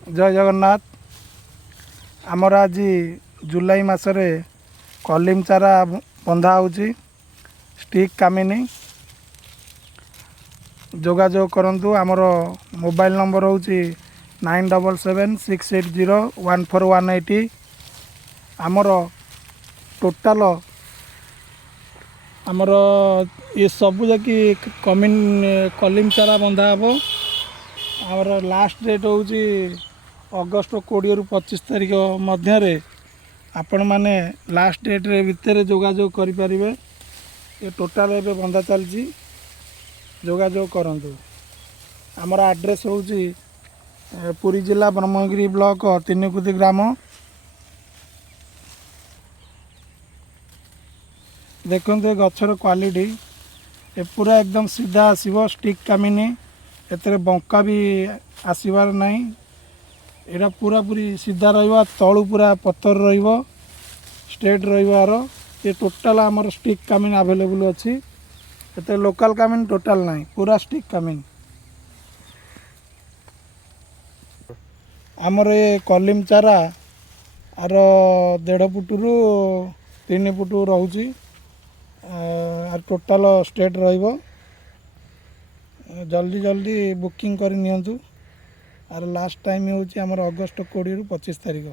जय जगन्नाथ। आमर आज जुलाई मासरे कलिम चारा बंधा होची स्टिक कामिनी जोगाजोग करंतु। आमर मोबाइल नंबर होची 9776801418। आमर टोटाल आमर ये सबू जाकि कलिम चारा बंधा हे। आमर लास्ट डेट होची अगस्त 20 रु 25 तारीख मध्य आपण मैंने लास्ट डेट रे भितर जोगाजोग करें। ये टोटाल ए बंधा चलती जोगाजोग करंतु। आमर एड्रेस होची पुरी जिला ब्रह्मगिरी ब्लॉक तीनकुदी ग्राम। देखते गचर क्वालिटी ए पूरा एकदम सीधा आसव स्टिक कामिनी एते बंका भी आसबार नहीं। एटा पूरा पूरी सीधा रहा तलू पूरा पत्थर स्ट्रेट रही। ये टोटाल आमर स्टिक कामिन अवेलेबल अच्छी। एते लोकल कामिन टोटाल नहीं पूरा स्टिक कामिन। आमर ये कलिम चारा आर 1.5 फुट रु 3 फुट रोची। टोटाल स्ट्रेट रहिबो। जल्दी जल्दी बुकिंग कर नियंतु। आर लास्ट टाइम होची आमर अगस्त 20 रु 25 तारीख।